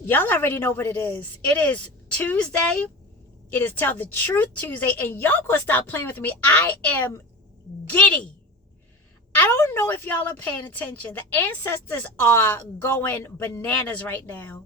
Y'all already know what it is. It is Tuesday. It is Tell the Truth Tuesday. And y'all gonna stop playing with me. I am giddy. I don't know if y'all are paying attention. The ancestors are going bananas right now.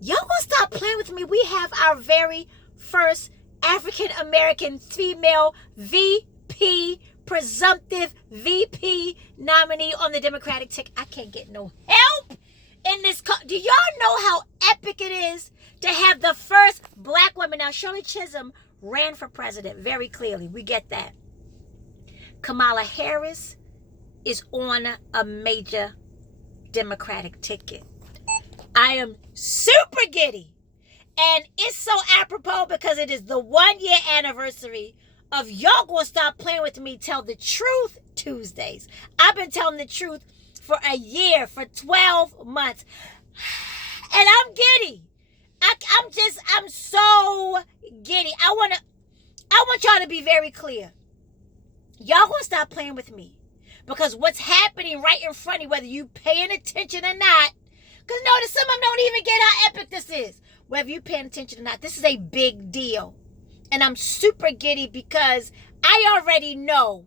Y'all gonna stop playing with me. We have our very first African American female VP, presumptive VP nominee on the Democratic ticket. I can't get no help in this. Do y'all know how epic it is to have the first black woman? Now, Shirley Chisholm ran for president very clearly. We get that. Kamala Harris is on a major Democratic ticket. I am super giddy. And it's so apropos because it is the 1 year anniversary of Y'all Gonna Stop Playing With Me Tell the Truth Tuesdays. I've been telling the truth for a year, for 12 months. And I'm giddy. I'm so giddy. I want y'all to be very clear. Y'all gonna stop playing with me. Because what's happening right in front of you, whether you paying attention or not, because notice some of them don't even get how epic this is. Whether you paying attention or not, this is a big deal. And I'm super giddy because I already know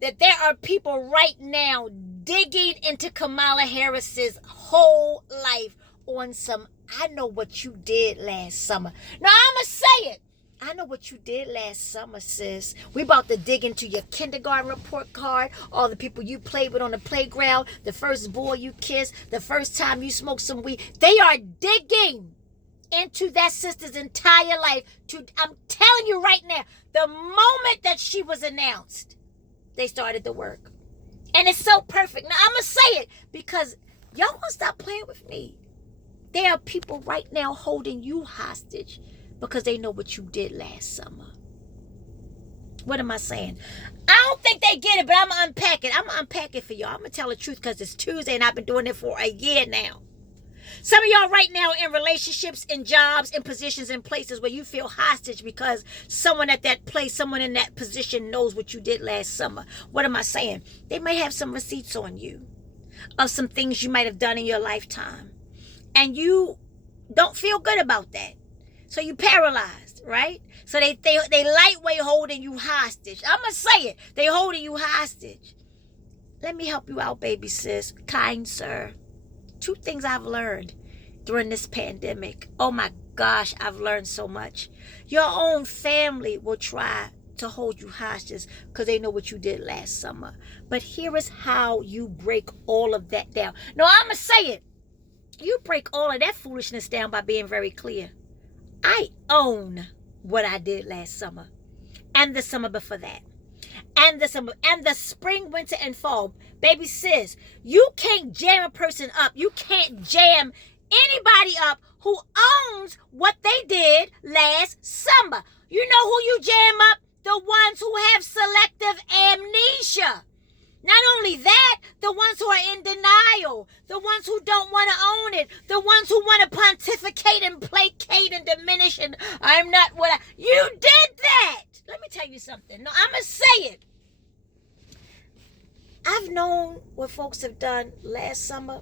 that there are people right now digging into Kamala Harris's whole life on some, I know what you did last summer. Now, I'm going to say it. I know what you did last summer, sis. We about to dig into your kindergarten report card, all the people you played with on the playground, the first boy you kissed, the first time you smoked some weed. They are digging into that sister's entire life. I'm telling you right now, the moment that she was announced, they started the work. And it's so perfect. Now, I'm going to say it because y'all gonna stop playing with me. There are people right now holding you hostage because they know what you did last summer. What am I saying? I don't think they get it, but I'm going to unpack it. I'm going to unpack it for y'all. I'm going to tell the truth because it's Tuesday and I've been doing it for a year now. Some of y'all right now in relationships, in jobs, in positions, in places where you feel hostage because someone at that place, someone in that position knows what you did last summer. What am I saying? They may have some receipts on you of some things you might have done in your lifetime. And you don't feel good about that. So you paralyzed, right? So they lightweight holding you hostage. I'm going to say it. They holding you hostage. Let me help you out, baby sis. Kind sir. 2 things I've learned during this pandemic. Oh my gosh, I've learned so much. Your own family will try to hold you hostage because they know what you did last summer. But here is how you break all of that down. No, I'm going to say it. You break all of that foolishness down by being very clear. I own what I did last summer and the summer before that and the summer and the spring, winter, and fall. Baby sis, you can't jam a person up. You can't jam anybody up who owns what they did last summer. You know who you jam up? The ones who have selective amnesia. Not only that, the ones who are in denial, the ones who don't want to own it, the ones who want to pontificate and placate and diminish and I'm not what you did that. Let me tell you something. No, I'm going to say it. I've known what folks have done last summer,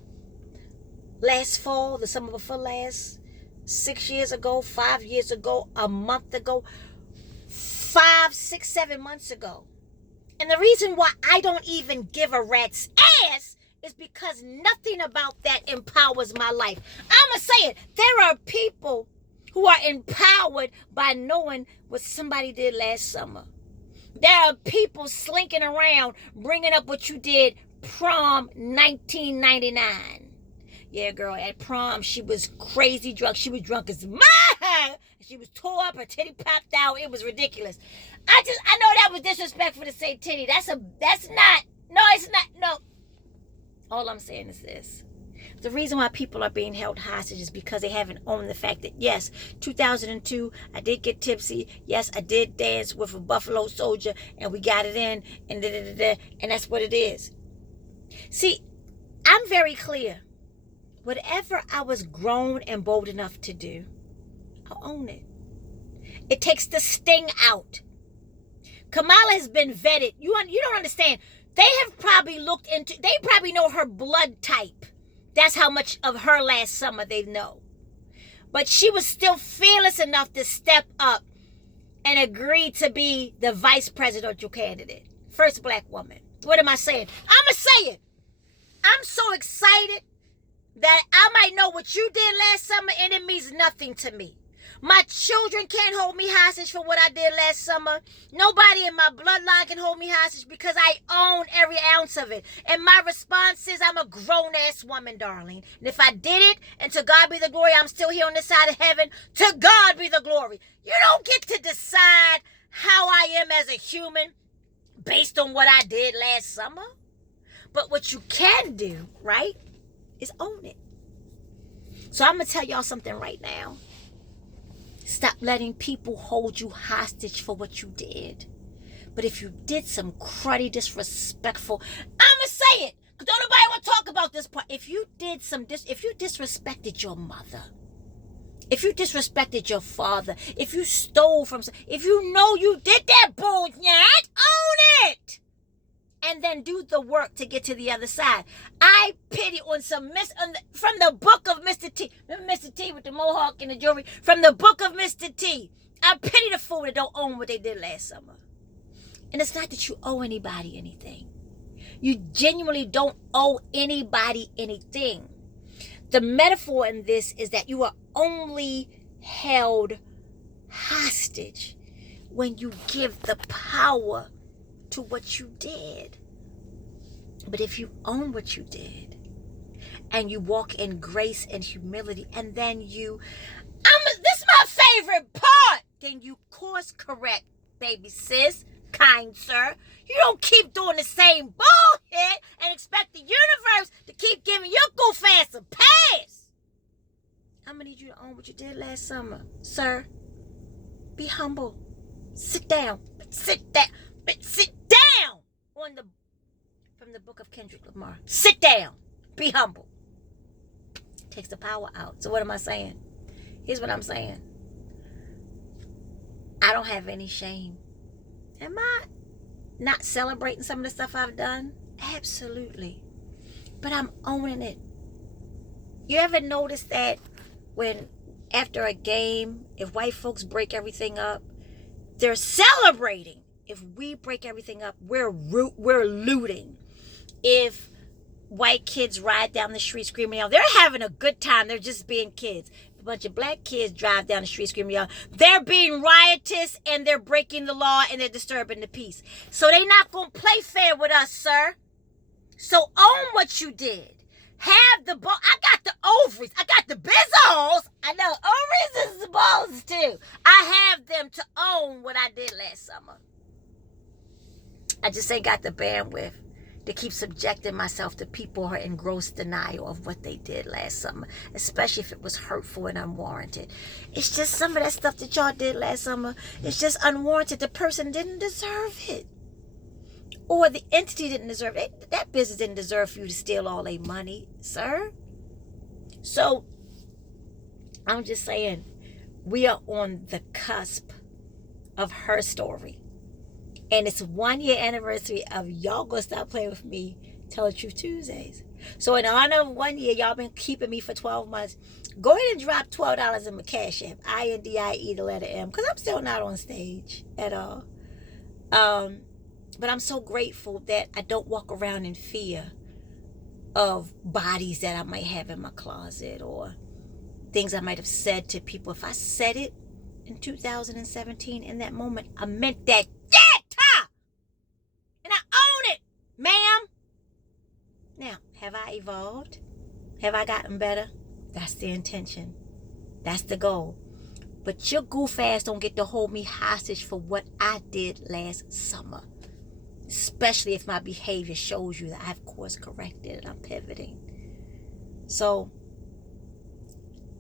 last fall, the summer before last, 6 years ago, 5 years ago, a month ago, 5, 6, 7 months ago. And the reason why I don't even give a rat's ass is because nothing about that empowers my life. I'm going to say it. There are people who are empowered by knowing what somebody did last summer. There are people slinking around bringing up what you did prom 1999. Yeah, girl, at prom, she was crazy drunk. She was drunk as mad. She was tore up. Her titty popped out. It was ridiculous. I know that was disrespectful to say titty. It's not. No. All I'm saying is this. The reason why people are being held hostage is because they haven't owned the fact that, yes, 2002, I did get tipsy. Yes, I did dance with a Buffalo Soldier, and we got it in, and that's what it is. See, I'm very clear. Whatever I was grown and bold enough to do, I'll own it. It takes the sting out. Kamala has been vetted. You don't understand. They have probably they probably know her blood type. That's how much of her last summer they know. But she was still fearless enough to step up and agree to be the vice presidential candidate. First black woman. What am I saying? I'm going to say it. I'm so excited that I might know what you did last summer and it means nothing to me. My children can't hold me hostage for what I did last summer. Nobody in my bloodline can hold me hostage because I own every ounce of it. And my response is I'm a grown-ass woman, darling. And if I did it, and to God be the glory, I'm still here on this side of heaven, to God be the glory. You don't get to decide how I am as a human based on what I did last summer. But what you can do, right, is own it. So I'm going to tell y'all something right now. Stop letting people hold you hostage for what you did. But if you did some cruddy, disrespectful, I'ma say it, because don't nobody want to talk about this part. If you did if you disrespected your mother, if you disrespected your father, if you stole from, if you know you did that bullshit, own it. And then do the work to get to the other side. I pity on from the book of Mr. T. Remember Mr. T with the mohawk and the jewelry? From the book of Mr. T. I pity the fool that don't own what they did last summer. And it's not that you owe anybody anything. You genuinely don't owe anybody anything. The metaphor in this is that you are only held hostage when you give the power to what you did. But if you own what you did and you walk in grace and humility, and then this is my favorite part, then you course correct, baby sis, kind sir. You don't keep doing the same bullshit and expect the universe to keep giving your goof ass a pass. I'm gonna need you to own what you did last summer, sir. Be humble. Sit down. Sit down. From the book of Kendrick Lamar. Sit down. Be humble. Takes the power out. So what am I saying? Here's what I'm saying. I don't have any shame. Am I not celebrating some of the stuff I've done? Absolutely. But I'm owning it. You ever notice that when after a game, if white folks break everything up, they're celebrating. If we break everything up, we're looting. If white kids ride down the street screaming out, they're having a good time. They're just being kids. If a bunch of black kids drive down the street screaming out, they're being riotous and they're breaking the law and they're disturbing the peace. So they're not going to play fair with us, sir. So own what you did. Have the ball. I got the ovaries. I got the bizzles. I know ovaries is the balls too. I have them to own what I did last summer. I just ain't got the bandwidth to keep subjecting myself to people who are in gross denial of what they did last summer, especially if it was hurtful and unwarranted. It's just some of that stuff that y'all did last summer. It's just unwarranted. The person didn't deserve it. Or the entity didn't deserve it. That business didn't deserve for you to steal all their money, sir. So, I'm just saying, we are on the cusp of her story. And it's 1 year anniversary of y'all gonna stop playing with me, Tell the Truth Tuesdays. So in honor of 1 year, y'all been keeping me for 12 months. Go ahead and drop $12 in my Cash App. INDIE, the letter M. Because I'm still not on stage at all. But I'm so grateful that I don't walk around in fear of bodies that I might have in my closet or things I might have said to people. If I said it in 2017, in that moment, I meant that. And I own it, ma'am. Now, have I evolved? Have I gotten better? That's the intention. That's the goal. But your goof ass don't get to hold me hostage for what I did last summer. Especially if my behavior shows you that I've course corrected and I'm pivoting. So,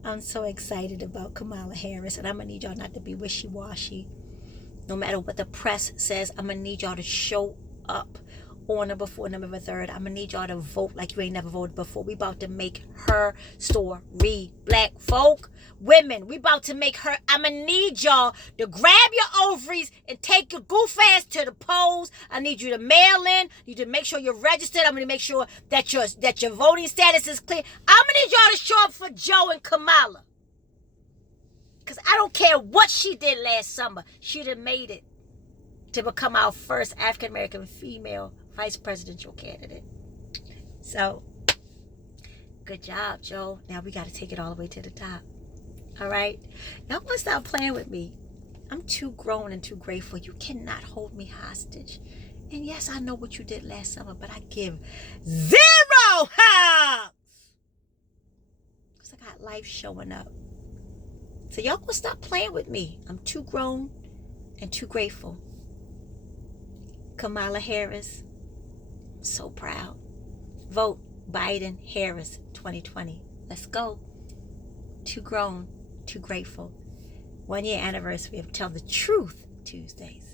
I'm so excited about Kamala Harris. And I'm going to need y'all not to be wishy-washy. No matter what the press says, I'm going to need y'all to show up on or before November 3rd. I'm going to need y'all to vote like you ain't never voted before. We about to make her story black folk. Women, we about to make her. I'm going to need y'all to grab your ovaries and take your goof ass to the polls. I need you to mail in. You to make sure you're registered. I'm going to make sure that your voting status is clear. I'm going to need y'all to show up for Joe and Kamala. Because I don't care what she did last summer. She'd have made it to become our first African-American female vice presidential candidate. So, good job, Joe. Now we got to take it all the way to the top. All right? Y'all want to stop playing with me. I'm too grown and too grateful. You cannot hold me hostage. And yes, I know what you did last summer, but I give 0 hugs. Because I got life showing up. So y'all gonna stop playing with me. I'm too grown and too grateful. Kamala Harris, I'm so proud. Vote Biden Harris 2020. Let's go. Too grown, too grateful. 1 year anniversary of Tell the Truth Tuesdays.